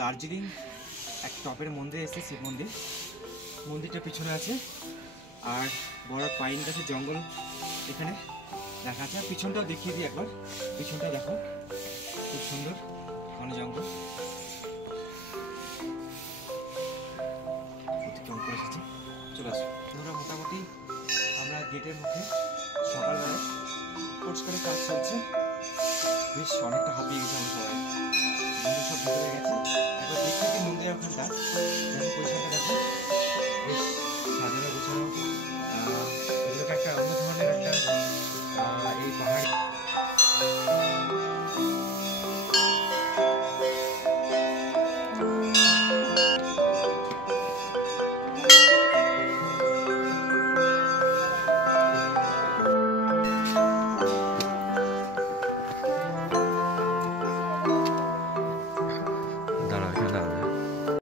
দার্জিলিং এক টপের মন্দিরে এসেছে, শিব মন্দির। মন্দিরটা পিছনে আছে আর বড় পাইন গাছের জঙ্গল এখানে দেখা আছে। পিছনটাও দেখিয়ে দিই একবার, পিছনটা দেখো খুব সুন্দর ঘন জঙ্গল। অতিক্রম করে এসেছি, চলে আসো। আমরা মোটামুটি আমরা গেটের মুখে, সকালবেলায় পরিষ্কারের কাজ চলছে, বেশ অনেকটা হাঁপিয়ে গেছে আমরা সবাই। বন্ধু সব ভিতরে গেছে, একবার দেখতে কি মন্দিরের ওখানটা যেমন পরিষ্কারটা দেখো, বেশ সাজানো গোছানো। এগুলোকে একটা অন্য ধরনের একটা এই পাহাড়